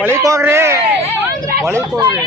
ಒಳಿಕೋಗ್ರಿ ಒಳಿಕೋಗ್ರಿ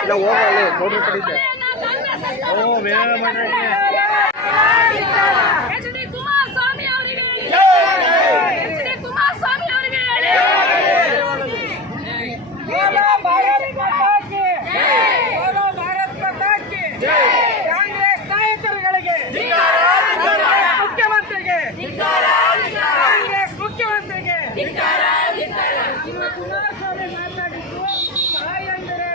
ಇಲ್ಲ ಹೋಗಲ್ಲ ನೋಡ್ರಿ ಕಡಿತೆ ಓ ಬೇಗ ಮಾಡ್ರಿ Yeah! ಅವರೇ ಮಾತಾಡಿದ್ದು ತಾಯಂದರೆ